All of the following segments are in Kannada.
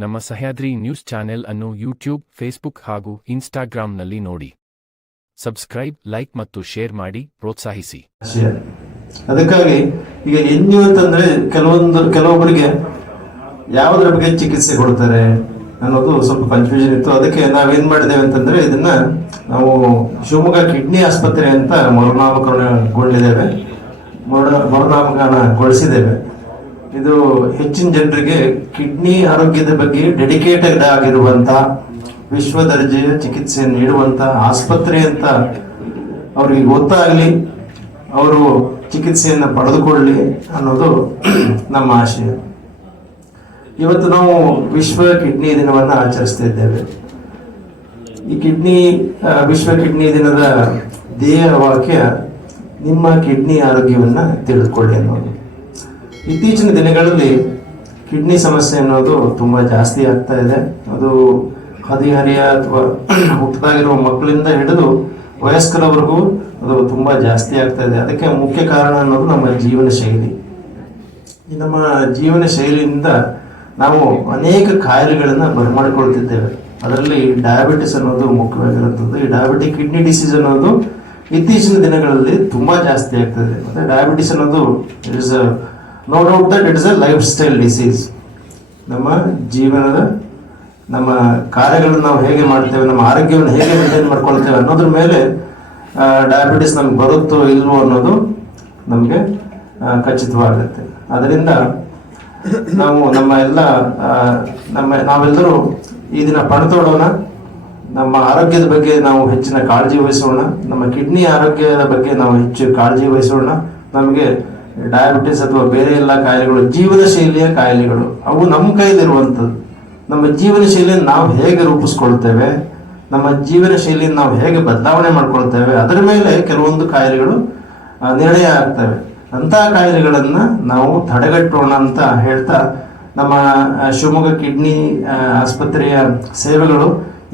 ನಮ್ಮ ಸಹ್ಯಾದ್ರಿ ನ್ಯೂಸ್ ಚಾನೆಲ್ ಅನ್ನು ಯೂಟ್ಯೂಬ್, ಫೇಸ್ಬುಕ್ ಹಾಗೂ ಇನ್ಸ್ಟಾಗ್ರಾಂನಲ್ಲಿ ನೋಡಿ. ಸಬ್ಸ್ಕ್ರೈಬ್, ಲೈಕ್ ಮತ್ತು ಶೇರ್ ಮಾಡಿ ಪ್ರೋತ್ಸಾಹಿಸಿ. ಅದಕ್ಕಾಗಿ ಈಗ ಎನ್ಯು ಅಂತಂದ್ರೆ ಕೆಲವೊಬ್ಬರಿಗೆ ಯಾವುದರ ಬಗ್ಗೆ ಚಿಕಿತ್ಸೆ ಕೊಡ್ತಾರೆ ಅನ್ನೋದು ಸ್ವಲ್ಪ ಕನ್ಫ್ಯೂಷನ್ ಇತ್ತು. ಅದಕ್ಕೆ ನಾವೇನ್ ಮಾಡಿದ್ದೇವೆ ಅಂತಂದ್ರೆ ಇದನ್ನ ನಾವು ಶಿವಮೊಗ್ಗ ಕಿಡ್ನಿ ಆಸ್ಪತ್ರೆ ಅಂತ ಮರುನಾಮಕರಣಗೊಳಿಸಿದ್ದೇವೆ. ಇದು ಹೆಚ್ಚಿನ ಜನರಿಗೆ ಕಿಡ್ನಿ ಆರೋಗ್ಯದ ಬಗ್ಗೆ ಡೆಡಿಕೇಟೆಡ್ ಆಗಿರುವಂತ ವಿಶ್ವ ದರ್ಜೆಯ ಚಿಕಿತ್ಸೆ ನೀಡುವಂತ ಆಸ್ಪತ್ರೆ ಅಂತ ಅವ್ರಿಗೆ ಗೊತ್ತಾಗ್ಲಿ, ಅವರು ಚಿಕಿತ್ಸೆಯನ್ನು ಪಡೆದುಕೊಳ್ಳಿ ಅನ್ನೋದು ನಮ್ಮ ಆಶಯ. ಇವತ್ತು ನಾವು ವಿಶ್ವ ಕಿಡ್ನಿ ದಿನವನ್ನು ಆಚರಿಸ್ತಾ ಇದ್ದೇವೆ. ಈ ವಿಶ್ವ ಕಿಡ್ನಿ ದಿನದ ಧ್ಯೇಯ ವಾಕ್ಯ ನಿಮ್ಮ ಕಿಡ್ನಿ ಆರೋಗ್ಯವನ್ನ ತಿಳಿದುಕೊಳ್ಳಿ ಅನ್ನೋದು. ಇತ್ತೀಚಿನ ದಿನಗಳಲ್ಲಿ ಕಿಡ್ನಿ ಸಮಸ್ಯೆ ಅನ್ನೋದು ತುಂಬಾ ಜಾಸ್ತಿ ಆಗ್ತಾ ಇದೆ. ಅದು ಹದಿಹರಿಯ ಅಥವಾ ಹುಟ್ಟದಾಗಿರುವ ಮಕ್ಕಳಿಂದ ಹಿಡಿದು ವಯಸ್ಕರವರೆಗೂ ಅದು ತುಂಬಾ ಜಾಸ್ತಿ ಆಗ್ತಾ ಇದೆ. ಅದಕ್ಕೆ ಮುಖ್ಯ ಕಾರಣ ಅನ್ನೋದು ನಮ್ಮ ಜೀವನ ಶೈಲಿ. ಈ ನಮ್ಮ ಜೀವನ ಶೈಲಿಯಿಂದ ನಾವು ಅನೇಕ ಕಾಯಿಲೆಗಳನ್ನ ಬರಮಾಡಿಕೊಳ್ತಿದ್ದೇವೆ. ಅದರಲ್ಲಿ ಡಯಾಬಿಟಿಸ್ ಅನ್ನೋದು ಮುಖ್ಯವಾಗಿರುತ್ತದೆ. ಈ ಡಯಾಬಿಟಿಕ್ ಕಿಡ್ನಿ ಡಿಸೀಸ್ ಅನ್ನೋದು ಇತ್ತೀಚಿನ ದಿನಗಳಲ್ಲಿ ತುಂಬಾ ಜಾಸ್ತಿ ಆಗ್ತದೆ. ಮತ್ತೆ ಡಯಾಬಿಟಿಸ್ ಅನ್ನೋದು it is no doubt that it is a lifestyle disease. ನಮ್ಮ ಜೀವನದ ನಮ್ಮ ಕಾರ್ಯಗಳನ್ನು ನಾವು ಹೇಗೆ ಮಾಡ್ತೇವೆ, ನಮ್ಮ ಆರೋಗ್ಯವನ್ನು ಹೇಗೆ ಮೇಂಟೈನ್ ಮಾಡ್ಕೊಳ್ತೇವೆ ಅನ್ನೋದ್ರ ಮೇಲೆ ಡಯಾಬಿಟಿಸ್ ನಮ್ಗೆ ಬರುತ್ತೋ ಇಲ್ವೋ ಅನ್ನೋದು ನಮಗೆ ಖಚಿತವಾಗುತ್ತೆ. ಅದರಿಂದ ನಾವು ನಾವೆಲ್ಲರೂ ಈ ದಿನ ಪಣತೊಡೋಣ. ನಮ್ಮ ಆರೋಗ್ಯದ ಬಗ್ಗೆ ನಾವು ಹೆಚ್ಚಿನ ಕಾಳಜಿ ವಹಿಸೋಣ. ನಮ್ಮ ಕಿಡ್ನಿ ಆರೋಗ್ಯದ ಬಗ್ಗೆ ನಾವು ಹೆಚ್ಚು ಕಾಳಜಿ ವಹಿಸೋಣ. ನಮಗೆ ಡಯಾಬಿಟಿಸ್ ಅಥವಾ ಬೇರೆ ಎಲ್ಲ ಕಾಯಿಲೆಗಳು ಜೀವನ ಶೈಲಿಯ ಕಾಯಿಲೆಗಳು, ಅವು ನಮ್ಮ ಕೈಲಿರುವಂಥದ್ದು. ನಮ್ಮ ಜೀವನ ಶೈಲಿಯನ್ನು ನಾವು ಹೇಗೆ ರೂಪಿಸ್ಕೊಳ್ತೇವೆ, ನಮ್ಮ ಜೀವನ ಶೈಲಿಯನ್ನು ನಾವು ಹೇಗೆ ಬದಲಾವಣೆ ಮಾಡ್ಕೊಳ್ತೇವೆ, ಅದರ ಮೇಲೆ ಕೆಲವೊಂದು ಕಾಯಿಲೆಗಳು ನಿರ್ಣಯ ಆಗ್ತವೆ. ಅಂತಹ ಕಾಯಿಲೆಗಳನ್ನ ನಾವು ತಡೆಗಟ್ಟೋಣ ಅಂತ ಹೇಳ್ತಾ, ನಮ್ಮ ಶಿವಮೊಗ್ಗ ಕಿಡ್ನಿ ಆಸ್ಪತ್ರೆಯ ಸೇವೆಗಳು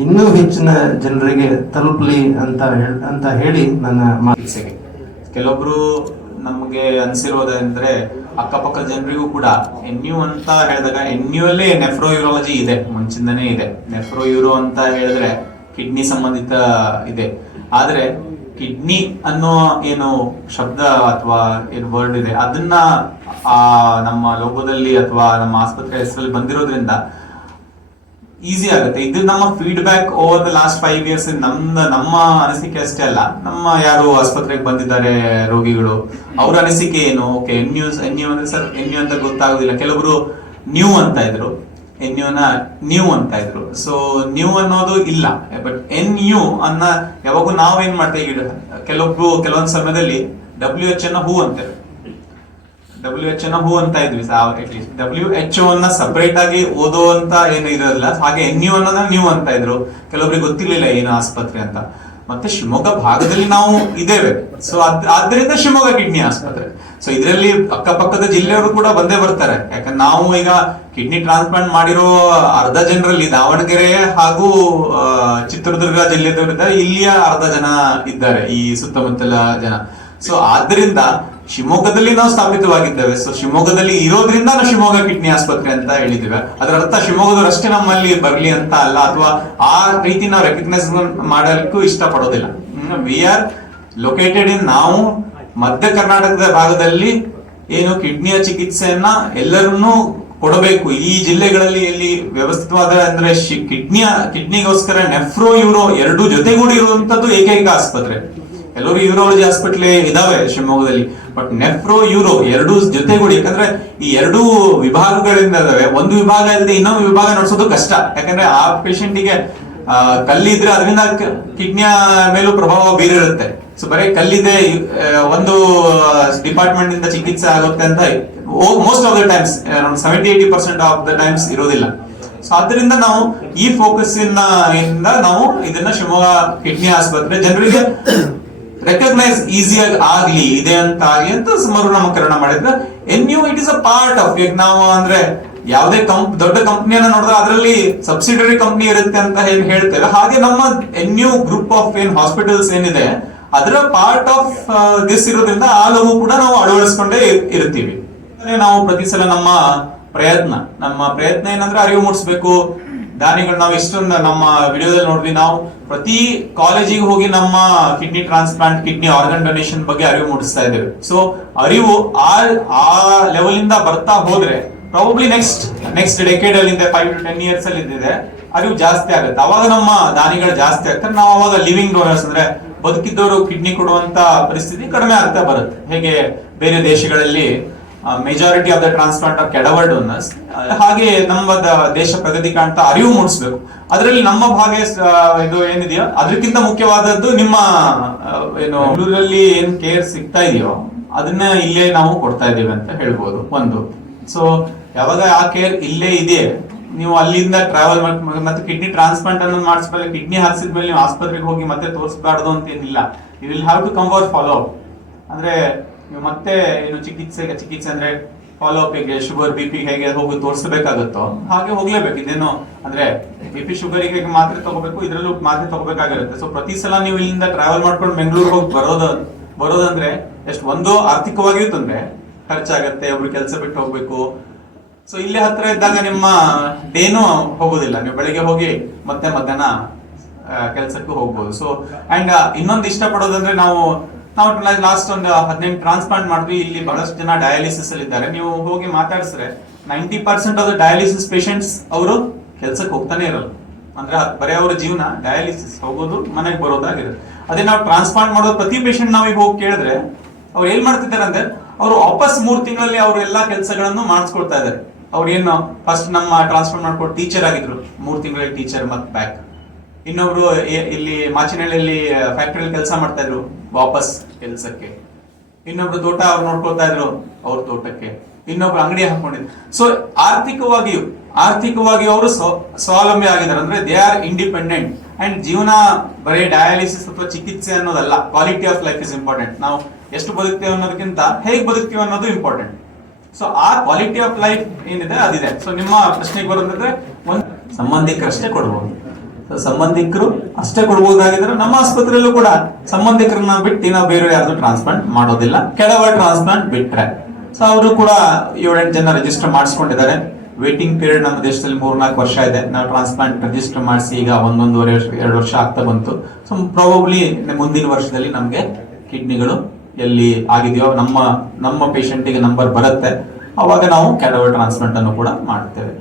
ಇನ್ನೂ ಹೆಚ್ಚಿನ ಜನರಿಗೆ ತಲುಪಲಿ ಅಂತ ಹೇಳಿ ನನ್ನ ಚಿಕಿತ್ಸೆಗೆ ಕೆಲವೊಬ್ರು ನಮಗೆ ಅನ್ಸಿರೋದಂದ್ರೆ ಅಕ್ಕಪಕ್ಕ ಜನರಿಗೂ ಕೂಡ ಎನ್ಯು ಅಂತ ಹೇಳಿದಾಗ ಎನ್ಯುವಲ್ಲೇ ನೆಫ್ರೋಯೂರಾಲಜಿ ಇದೆ, ಮುಂಚಿಂದನೇ ಇದೆ. ನೆಫ್ರೋಯೂರೋ ಅಂತ ಹೇಳಿದ್ರೆ ಕಿಡ್ನಿ ಸಂಬಂಧಿತ ಇದೆ. ಆದ್ರೆ ಕಿಡ್ನಿ ಅನ್ನೋ ಏನು ಶಬ್ದ ಅಥವಾ ಏನು ವರ್ಡ್ ಇದೆ ಅದನ್ನ ನಮ್ಮ ಲೋಗೋದಲ್ಲಿ ಅಥವಾ ನಮ್ಮ ಆಸ್ಪತ್ರೆ ಹೆಸರಲ್ಲಿ ಬಂದಿರೋದ್ರಿಂದ ಈಸಿ ಆಗುತ್ತೆ. ಇದು ನಮ್ಮ feedback over the last 5 years. ನಮ್ಮ ಅನಿಸಿಕೆ ಅಷ್ಟೇ ಅಲ್ಲ, ನಮ್ಮ ಯಾರು ಆಸ್ಪತ್ರೆಗೆ ಬಂದಿದ್ದಾರೆ ರೋಗಿಗಳು ಅವ್ರ ಅನಿಸಿಕೆ ಏನು, ಓಕೆ ಎನ್ಯು ಅಂದ್ರೆ ಸರ್ ಎನ್ಯು ಅಂತ ಗೊತ್ತಾಗೋದಿಲ್ಲ. ಕೆಲವರು ನ್ಯೂ ಅಂತ ಇದ್ರು, ಎನ್ಯುನ ನ್ಯೂ ಅಂತ ಇದ್ರು. ಸೊ ನ್ಯೂ ಅನ್ನೋದು ಇಲ್ಲ, ಬಟ್ ಎನ್ಯು ಅನ್ನ ಯಾವಾಗೂ ನಾವೇನ್ ಮಾಡ್ತೇವೆ, ಕೆಲವೊಂದು ಸಮಯದಲ್ಲಿ WHO ಅನ್ನ ಹೂ ಅಂತಾರೆ. WHO ಹೂ ಅಂತ ಇದ್ವಿ. WHO ಅನ್ನ ಸಪರೇಟ್ ಆಗಿ ಓದೋ ಅಂತ ಏನು ಇರೋದಿಲ್ಲ. ಹಾಗೆ ಎನ್ಯು ಅನ್ನೋದನ್ನ ನ್ಯೂ ಅಂತ ಇದ್ರು. ಕೆಲವೊಬ್ರಿಗೆ ಗೊತ್ತಿರ್ಲಿಲ್ಲ ಏನು ಆಸ್ಪತ್ರೆ ಅಂತ. ಮತ್ತೆ ಶಿವಮೊಗ್ಗ ಭಾಗದಲ್ಲಿ ನಾವು ಇದ್ದೇವೆ. ಸೊ ಆದ್ರಿಂದ ಶಿವಮೊಗ್ಗ ಕಿಡ್ನಿ ಆಸ್ಪತ್ರೆ. ಸೊ ಇದರಲ್ಲಿ ಅಕ್ಕಪಕ್ಕದ ಜಿಲ್ಲೆಯವರು ಕೂಡ ಬಂದೇ ಬರ್ತಾರೆ. ಯಾಕಂದ್ರೆ ನಾವು ಈಗ ಕಿಡ್ನಿ ಟ್ರಾನ್ಸ್ಪ್ಲಾಂಟ್ ಮಾಡಿರೋ ಅರ್ಧ ಜನರಲ್ಲಿ ದಾವಣಗೆರೆ ಹಾಗೂ ಚಿತ್ರದುರ್ಗ ಜಿಲ್ಲೆದವರಿದ್ದಾರೆ. ಇಲ್ಲಿಯ ಅರ್ಧ ಜನ ಇದ್ದಾರೆ, ಈ ಸುತ್ತಮುತ್ತಲ ಜನ. ಸೊ ಆದ್ರಿಂದ ಶಿವಮೊಗ್ಗದಲ್ಲಿ ನಾವು ಸ್ಥಾಪಿತವಾಗಿದ್ದೇವೆ. ಸೊ ಶಿವಮೊಗ್ಗದಲ್ಲಿ ಇರೋದ್ರಿಂದ ನಾವು ಶಿವಮೊಗ್ಗ ಕಿಡ್ನಿ ಆಸ್ಪತ್ರೆ ಅಂತ ಹೇಳಿದ್ದೇವೆ. ಅದರ ಅರ್ಥ ಶಿವಮೊಗ್ಗದವರಷ್ಟೇ ನಮ್ಮಲ್ಲಿ ಬರ್ಲಿ ಅಂತ ಅಲ್ಲ, ಅಥವಾ ಆ ರೀತಿ ನಾವು ರೆಕಗ್ನೈಸ್ ಮಾಡಲಿಕ್ಕೂ ಇಷ್ಟಪಡೋದಿಲ್ಲ. ವಿ ಆರ್ ಲೊಕೇಟೆಡ್ ಇನ್, ನಾವು ಮಧ್ಯ ಕರ್ನಾಟಕದ ಭಾಗದಲ್ಲಿ ಏನು ಕಿಡ್ನಿಯ ಚಿಕಿತ್ಸೆಯನ್ನ ಎಲ್ಲರನ್ನೂ ಕೊಡಬೇಕು. ಈ ಜಿಲ್ಲೆಗಳಲ್ಲಿ ಎಲ್ಲಿ ವ್ಯವಸ್ಥಿತವಾದ ಅಂದ್ರೆ ಕಿಡ್ನಿಗೋಸ್ಕರ ನೆಫ್ರೋ ಯೂರೋ ಎರಡು ಜೊತೆಗೂಡಿ ಇರುವಂತದ್ದು ಏಕೈಕ ಆಸ್ಪತ್ರೆ. ಎಲ್ಲರೂ ಯೂರಾಲಜಿ ಹಾಸ್ಪಿಟಲ್ ಇದಾವೆ ಶಿವಮೊಗ್ಗದಲ್ಲಿ, ಬಟ್ ನೆಫ್ರೋ ಯೂರೋ ಎರಡು ಜೊತೆಗೂಡಿ. ಯಾಕಂದ್ರೆ ಈ ಎರಡು ವಿಭಾಗಗಳಿಂದ ಇದಾವೆ. ಒಂದು ವಿಭಾಗ ಇಲ್ಲದೆ ಇನ್ನೊಂದು ವಿಭಾಗ ನಡೆಸೋದು ಕಷ್ಟ. ಯಾಕಂದ್ರೆ ಆ ಪೇಷಂಟಿಗೆ ಕಲ್ಲಿದ್ರೆ ಅದರಿಂದ ಕಿಡ್ನಿಯ ಮೇಲೂ ಪ್ರಭಾವ ಬೀರಿರುತ್ತೆ. ಸೊ ಬರೀ ಕಲ್ಲಿದೆ ಒಂದು ಡಿಪಾರ್ಟ್ಮೆಂಟ್ ಇಂದ ಚಿಕಿತ್ಸೆ ಆಗುತ್ತೆ ಅಂತ most of the times, around 70-80% of the times ಇರೋದಿಲ್ಲ. ಸೊ ಅದರಿಂದ ನಾವು ಈ ಫೋಕಸ್ ಇಂದ ನಾವು ಇದನ್ನ ಶಿವಮೊಗ್ಗ ಕಿಡ್ನಿ ಆಸ್ಪತ್ರೆ ಜನರಿಗೆ ರೆಕಗ್ನೈಸ್ ಈಸಿಯಾಗಿ ಆಗ್ಲಿ ಇದೆ ಅಂತ ಆಗ್ಲಿ ಅಂತ ಮರುನಾಮಕರಣ ಮಾಡಿದ್ರೆ ಎನ್ಯು it is a part of. ಈಗ ನಾವು ಅಂದ್ರೆ ಯಾವುದೇ ದೊಡ್ಡ ಕಂಪ್ನಿಯನ್ನ ನೋಡಿದ್ರೆ ಅದರಲ್ಲಿ ಸಬ್ಸಿಡರಿ ಕಂಪ್ನಿ ಇರುತ್ತೆ ಅಂತ ಏನ್ ಹೇಳ್ತೇವೆ, ಹಾಗೆ ನಮ್ಮ ಎನ್ಯು ಗ್ರೂಪ್ ಆಫ್ ಏನ್ ಹಾಸ್ಪಿಟಲ್ಸ್ ಏನಿದೆ ಅದರ ಪಾರ್ಟ್ ಆಫ್ ದಿಸ್ ಇರೋದ್ರಿಂದ ಆ ಲೋಗೋ ಕೂಡ ನಾವು ಅಳವಡಿಸ್ಕೊಂಡೇ ಇರ್ತೀವಿ. ನಾವು ಪ್ರತಿ ಸಲ ನಮ್ಮ ಪ್ರಯತ್ನ. ನಮ್ಮ ಪ್ರಯತ್ನ ಏನಂದ್ರೆ ಅರಿವು ಮೂಡಿಸ್ಬೇಕು. ದಾನಿಗಳು ನಾವು ಇಷ್ಟೊಂದು ನಮ್ಮ ವಿಡಿಯೋದಲ್ಲಿ ನೋಡಿದ್ವಿ, ನಾವು ಪ್ರತಿ ಕಾಲೇಜಿಗೆ ಹೋಗಿ ನಮ್ಮ kidney transplant, kidney organ donation ಬಗ್ಗೆ ಅರಿವು ಮೂಡಿಸ್ತಾ ಇದ್ದೇವೆ. ಸೊ ಅರಿವು ಆ ಲೆವೆಲ್ ಇಂದ ಬರ್ತಾ ಹೋದ್ರೆ ಪ್ರಾಬಬ್ಲಿ ನೆಕ್ಸ್ಟ್ ಡೆಕೇಡ್ ಅಲ್ಲಿ 5 to 10 years ಅಲ್ಲಿ ಇದ್ದಿದೆ ಅರಿವು ಜಾಸ್ತಿ ಆಗುತ್ತೆ. ಅವಾಗ ನಮ್ಮ ದಾನಿಗಳು ಜಾಸ್ತಿ ಆಗ್ತಾರೆ. ನಾವು ಅವಾಗ ಲಿವಿಂಗ್ ಡೋನರ್ಸ್ ಅಂದ್ರೆ ಬದುಕಿದ್ದವರು ಕಿಡ್ನಿ ಕೊಡುವಂತ ಪರಿಸ್ಥಿತಿ ಕಡಿಮೆ ಆಗ್ತಾ ಬರುತ್ತೆ. ಹೇಗೆ ಬೇರೆ ದೇಶಗಳಲ್ಲಿ majority of the transplant are cadaver donors, ಹಾಗೆ ನಮ್ಮ ದೇಶ ಪ್ರಗತಿ ಕಾಣ್ತಾ ಅರಿವು ಮೂಡಿಸ್ಬೇಕು. ಅದರಲ್ಲಿ ನಮ್ಮ ಭಾಗ ಇದು ಏನಿದೆಯೋ ಅದಕ್ಕಿಂತ ಮುಖ್ಯವಾದದ್ದು ನಿಮ್ಮ ಏನು ಬೆಂಗಳೂರಲ್ಲಿ ಏನ್ ಕೇರ್ ಸಿಗ್ತಾ ಇದೆಯೋ ಅದನ್ನ ಇಲ್ಲೇ ನಾವು ಕೊಡ್ತಾ ಇದೀವಿ ಅಂತ ಹೇಳ್ಬೋದು ಒಂದು. ಸೊ ಯಾವಾಗ ಆ ಕೇರ್ ಇಲ್ಲೇ ಇದೆ, ನೀವು ಅಲ್ಲಿಂದ ಟ್ರಾವೆಲ್ ಮತ್ತೆ ಕಿಡ್ನಿ ಟ್ರಾನ್ಸ್ಪ್ಲಾಂಟ್ ಅನ್ನು ಮಾಡಿಸ್ಮೇಲೆ, ಕಿಡ್ನಿ ಹಾಕ್ಸಿದ್ಮೇಲೆ ನೀವು ಆಸ್ಪತ್ರೆಗೆ ಹೋಗಿ ಮತ್ತೆ ತೋರಿಸಬಾರ್ದು ಅಂತ ಏನಿಲ್ಲ. You will have to come for follow up. ಅಂದ್ರೆ ನೀವು ಮತ್ತೆ ಏನು ಚಿಕಿತ್ಸೆ ಅಂದ್ರೆ ಫಾಲೋ ಅಪ್, ಹೇಗೆ ಶುಗರ್ BP ಹೇಗೆ ಹೋಗಿ ತೋರಿಸಬೇಕಾಗುತ್ತೋ ಹಾಗೆ ಹೋಗ್ಲೇಬೇಕು. ಇದೇನು ಅಂದ್ರೆ BP ಶುಗರಿಗೆ ಮಾತ್ರೆ ತಗೋಬೇಕು, ಇದ್ರಲ್ಲೂ ಮಾತ್ರೆ ತಗೋಬೇಕಾಗಿರುತ್ತೆ. ಸೊ ಪ್ರತಿ ಸಲ ನೀವು ಇಲ್ಲಿಂದ ಟ್ರಾವೆಲ್ ಮಾಡ್ಕೊಂಡು ಬೆಂಗಳೂರಿಗೆ ಹೋಗಿ ಬರೋದಂದ್ರೆ ಎಷ್ಟು ಒಂದು ಆರ್ಥಿಕವಾಗಿಯೂ ತೊಂದ್ರೆ ಖರ್ಚಾಗತ್ತೆ, ಒಬ್ರು ಕೆಲಸ ಬಿಟ್ಟು ಹೋಗ್ಬೇಕು. ಸೊ ಇಲ್ಲೇ ಹತ್ರ ಇದ್ದಾಗ ನಿಮ್ಮ ಡೇನು ಹೋಗೋದಿಲ್ಲ, ನೀವು ಬೆಳಿಗ್ಗೆ ಹೋಗಿ ಮತ್ತೆ ಮಧ್ಯಾಹ್ನ ಕೆಲ್ಸಕ್ಕೂ ಹೋಗ್ಬೋದು. ಸೊ ಅಂಡ್ ಇನ್ನೊಂದು ಇಷ್ಟಪಡೋದಂದ್ರೆ ನಾವು ಲಾಸ್ಟ್ ಒಂದು 18 ಟ್ರಾನ್ಸ್ಪ್ಲಾಂಟ್ ಮಾಡಿದ್ವಿ. ಇಲ್ಲಿ ಬಹಳಷ್ಟು ಜನ ಡಯಾಲಿಸಿಸ್ ಅಲ್ಲಿ ಇದ್ದಾರೆ. ನೀವು ಹೋಗಿ ಮಾತಾಡಿಸಿದ್ರೆ 90% ಆಫ್ ದ ಡಯಾಲಿಸಿಸ್ ಪೇಷಂಟ್ಸ್ ಅವರು ಕೆಲ್ಸಕ್ಕೆ ಹೋಗ್ತಾನೆ ಇರಲ್ಲ. ಅಂದ್ರೆ ಬರೀ ಅವರ ಜೀವನ ಡಯಾಲಿಸಿಸ್ ಹೋಗೋದು ಮನೆಗೆ ಬರೋದಾಗಿರುತ್ತೆ. ಅದೇ ನಾವು ಟ್ರಾನ್ಸ್ಪ್ಲಾಂಟ್ ಮಾಡೋದು ಪ್ರತಿ ಪೇಷಂಟ್ ನಾವೀಗ ಹೋಗಿ ಕೇಳಿದ್ರೆ ಅವ್ರು ಏನ್ ಮಾಡ್ತಿದ್ದಾರೆ ಅಂದ್ರೆ ಅವರು ವಾಪಸ್ 3 ತಿಂಗಳಲ್ಲಿ ಅವ್ರ ಎಲ್ಲಾ ಕೆಲಸಗಳನ್ನು ಮಾಡಿಸ್ಕೊಳ್ತಾ ಇದ್ದಾರೆ. ಅವ್ರು ಏನು ಫಸ್ಟ್ ನಮ್ಮ ಟ್ರಾನ್ಸ್ಫರ್ ಮಾಡ್ಕೊಂಡು ಟೀಚರ್ ಆಗಿದ್ರು, 3 ತಿಂಗಳಲ್ಲಿ ಟೀಚರ್ ಮತ್ತೆ ಬ್ಯಾಕ್. ಇನ್ನೊಬ್ರು ಇಲ್ಲಿ ಮಾಚಿನಹಳ್ಳಿಯಲ್ಲಿ ಫ್ಯಾಕ್ಟರಿಯಲ್ಲಿ ಕೆಲಸ ಮಾಡ್ತಾ ಇದ್ರು, ವಾಪಸ್ ಕೆಲಸಕ್ಕೆ. ಇನ್ನೊಬ್ರು ತೋಟ ಅವ್ರು ನೋಡ್ಕೊಳ್ತಾ ಇದ್ರು, ಅವ್ರ ತೋಟಕ್ಕೆ. ಇನ್ನೊಬ್ರು ಅಂಗಡಿ ಹಾಕೊಂಡಿದ್ರು. ಸೊ ಆರ್ಥಿಕವಾಗಿ ಅವರು ಸ್ವಾವಲಂಬಿ ಆಗಿದ್ದಾರೆ. ಅಂದ್ರೆ ದೇ ಆರ್ ಇಂಡಿಪೆಂಡೆಂಟ್. ಅಂಡ್ ಜೀವನ ಬರೀ ಡಯಾಲಿಸಿಸ್ ಅಥವಾ ಚಿಕಿತ್ಸೆ ಅನ್ನೋದಲ್ಲ, quality of life is important. ನಾವು ಎಷ್ಟು ಬದುಕ್ತೇವೆ ಅನ್ನೋದಕ್ಕಿಂತ ಹೇಗೆ ಬದುಕ್ತೀವಿ ಅನ್ನೋದು ಇಂಪಾರ್ಟೆಂಟ್. ಸೊ ಆ ಕ್ವಾಲಿಟಿ ಆಫ್ ಲೈಫ್ ಏನಿದೆ ಅದಿದೆ. ಸೊ ನಿಮ್ಮ ಪ್ರಶ್ನೆಗೆ ಬರೋದಂದ್ರೆ ಒಂದು ಸಂಬಂಧಿಕರಷ್ಟೇ ಕೊಡ್ಬೋದು. ಸಂಬಂಧಿಕರು ಅಷ್ಟೇ ಕೊಡ್ಬೋದಾಗಿದ್ರೆ ನಮ್ಮ ಆಸ್ಪತ್ರೆಯಲ್ಲೂ ಕೂಡ ಸಂಬಂಧಿಕರನ್ನ ಬಿಟ್ಟು ನಾವು ಬೇರೆ ಯಾರ್ದು ಟ್ರಾನ್ಸ್ಪ್ಲಾಂಟ್ ಮಾಡೋದಿಲ್ಲ, ಕೆಲವರ ಟ್ರಾನ್ಸ್ಪ್ಲಾಂಟ್ ಬಿಟ್ರೆ. ಸೊ ಅವರು ಕೂಡ 7-8 ಜನ ರಿಜಿಸ್ಟರ್ ಮಾಡಿಸ್ಕೊಂಡಿದ್ದಾರೆ. ವೇಟಿಂಗ್ ಪೀರಿಯಡ್ ನಮ್ಮ ದೇಶದಲ್ಲಿ 3-4 ವರ್ಷ ಇದೆ. ನಾವು ಟ್ರಾನ್ಸ್ಪ್ಲಾಂಟ್ ರಿಜಿಸ್ಟರ್ ಮಾಡಿಸಿ ಈಗ 1-1.5-2 ವರ್ಷ ಆಗ್ತಾ ಬಂತು. ಸೊ ಪ್ರಾಬಬ್ಲಿ ಮುಂದಿನ ವರ್ಷದಲ್ಲಿ ನಮ್ಗೆ ಕಿಡ್ನಿಗಳು ಎಲ್ಲಿ ಆಗಿದೆಯೋ ನಮ್ಮ ಪೇಷಂಟಿಗೆ ನಂಬರ್ ಬರುತ್ತೆ, ಅವಾಗ ನಾವು ಕ್ಯಾಡವರ್ ಟ್ರಾನ್ಸ್ಪ್ಲಾಂಟ್ ಅನ್ನು ಕೂಡ ಮಾಡ್ತೇವೆ.